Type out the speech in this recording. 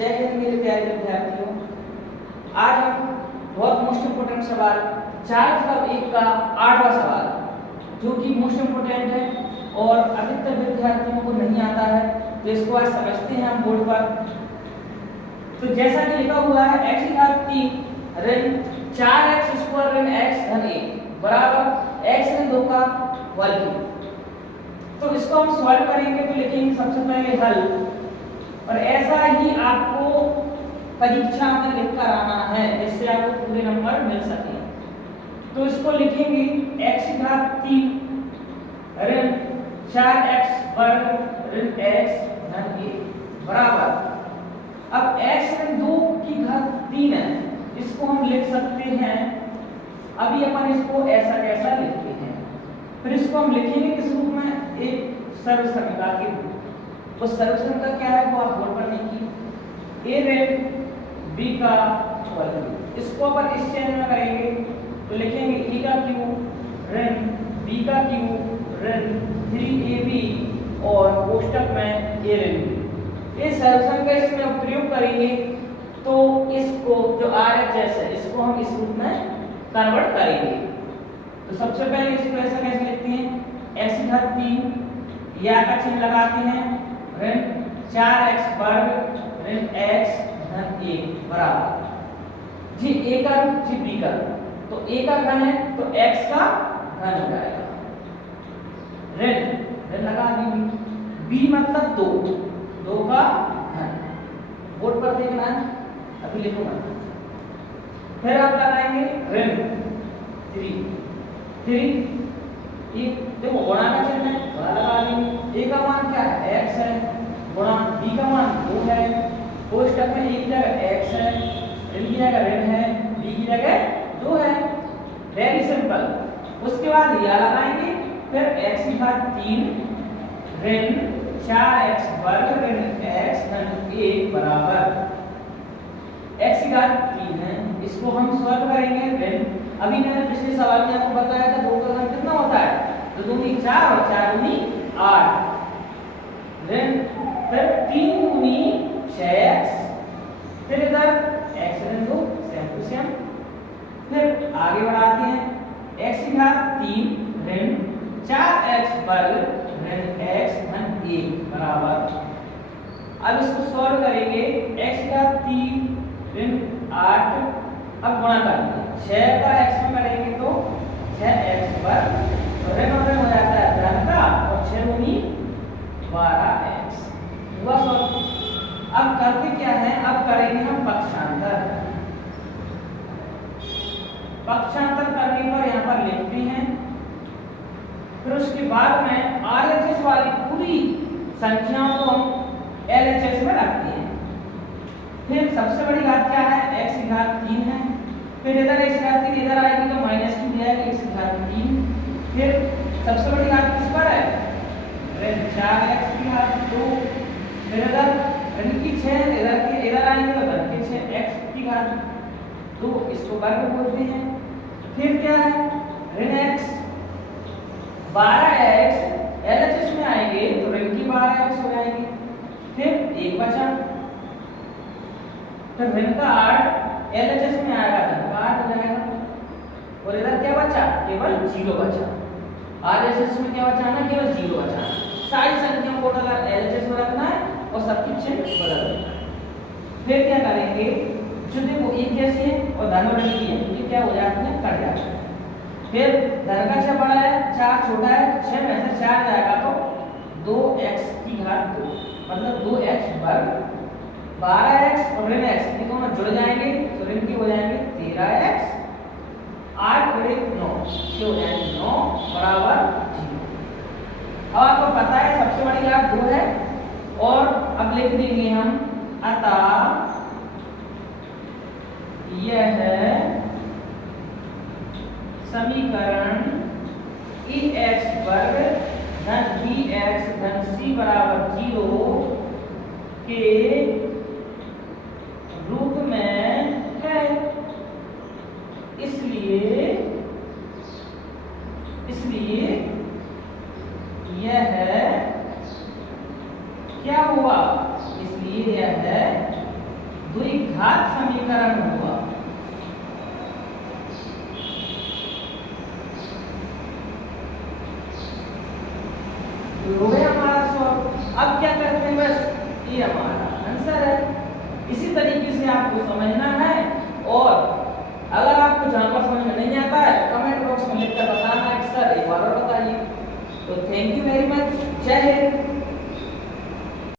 जय हिंद मेरे प्यारे विद्यार्थियों। आज हम बहुत मोस्ट इम्पोर्टेंट सवाल 4 का 8वां सवाल जो कि मोस्ट इम्पोर्टेंट है और अधिकतर विद्यार्थियों को नहीं आता है, तो इसको आज समझते हैं हम बोर्ड पर। तो जैसा कि लिखा हुआ है x की घात 3 ऋण 4x² ऋण x धन 1 बराबर x ऋण 2 का वर्ग। तो इसको हम सॉल्व करेंगे तो लिखेंगे सबसे पहले हल, और ऐसा ही आपको परीक्षा में लिख कर आना है जिससे आपको पूरे नंबर मिल सके। तो इसको लिखेंगे x की घात 3 ऋण 4x वर्ग ऋण x धन 1 बराबर, अब x ऋण 2 की घात 3 है, इसको हम लिख सकते हैं। अभी अपन इसको ऐसा कैसा लिखते हैं, फिर इसको हम लिखेंगे किस रूप में, एक सर्वसंख्या के रूप। उस सर्वसंख्या क्या है वो आप बोर्ड पर लिखिए, a ऋण b का वर्ग। इसको अपन इस चेंज में करेंगे तो लिखेंगे a का क्यूब ऋण b का क्यूब ऋण 3ab और कोष्टक में a ऋण b। इस सर्वसंख्या इसमें प्रयोग करेंगे तो इसको जो RHS है इसको हम इस रूप में कन्वर्ट करेंगे। तो सबसे पहले इसको ऐसा कैसे लिखते हैं, x की घात 3 या का चिन्ह लगाते हैं ऋण 4x वर्ग ऋण x धन 1 बराबर जी a का रूप जी b का रूप। तो a का घन है तो x का घन हो जाएगा, ऋण ऋण लगा देंगे, b मतलब 2 का घन। बोर्ड पर देखना है, अभी लिखो मत। फिर आप लगाएंगे ऋण 3 ये देखो गुणा का चिन्ह है, गुणा लगा देंगे। a का मान क्या है, x है, गुणा b का मान 2 है, कोष्टक में a की जगह x है, ऋण की जगह ऋण है, b की जगह 2 है। Very simple. उसके बाद यह लगाएंगे, फिर x की घात 3 ऋण 4x वर्ग ऋण x धन 1 बराबर x की घात 3 है, इसको हम सॉल्व करेंगे ऋण। अभी मैंने पिछले सवाल में आपको बताया था 2 का घन कितना होता है, तो 2 दूनी 4 और 4 दूनी 8 ऋण, फिर 3 दूनी 6x, फिर इधर x ऋण 2 सेम टू सेम। फिर आगे बढ़ाते हैं, x की घात 3 ऋण 4x वर्ग ऋण x धन 1 बराबर, अब इसको सॉल्व करेंगे, x की घात 3 ऋण 8, अब गुणा करेंगे 6 का x में करेंगे तो 6x वर्ग, ऋण और ऋण हो जाता है धन का, और 6 दूनी 12x हुआ सॉल्व। अब करते क्या है, अब करेंगे हम पक्षांतर। पक्षांतर करने पर यहाँ पर लिखते हैं, फिर उसके बाद में RHS वाली पूरी संख्याओं को हम LHS में रखते हैं। फिर सबसे बड़ी घात क्या है, x की घात 3 है, फिर इधर x की घात 3 इधर आएगी तो माइनस की हो जाएगी x की घात 3। फिर सबसे बड़ी घात किस पर है, ऋण 4x की घात 2, फिर इधर ऋण की 6 इधर आएंगे तो धन की 6x की घात 2, इसको वर्ग बोलते हैं। फिर क्या है, ऋण x 12x LHS में आएंगे तो ऋण की 12x हो जाएगी, फिर 1 बचा, फिर ऋण का 8 LHS में आएगा धन का 8 हो जाएगा, और इधर क्या बचा, केवल 0 बचा। RHS में क्या बचाना, केवल 0 बचाना। सारी संख्याओं को अगर LHS में रखना है और सबकी चिन्ह बदल देना है। फिर क्या करेंगे, जो देखो एक जैसे है और धन और ऋण की है, ये क्या हो जाते हैं, कट जाते हैं। फिर धन का 6 बड़ा है, 4 छोटा है, 6 में से 4 जाएगा तो 2x की घात 2 मतलब 2x वर्ग, 12x और ऋण x ये दोनों जुड़ जाएंगे तो ऋण की हो जाएंगे 13x, 8 और 1 9, ये हो जाएंगे 9 बराबर 0। अब आपको पता है सबसे बड़ी घात 2 है, और अब लिख देंगे हम, अतः यह है समीकरण ax वर्ग धन bx धन c बराबर 0 के रूप में है। इसलिए यह क्या हुआ, इसलिए यह द्विघात समीकरण हुआ। हो गया हमारा सॉल्व। अब क्या करते हैं, बस ये हमारा आंसर है। इसी तरीके से आपको समझना है, और अगर आपको जहां पर समझ में नहीं आता है कमेंट बॉक्स में लिखकर बताना है कि सर एक बार और बताइए। तो थैंक यू वेरी मच। जय हिंद।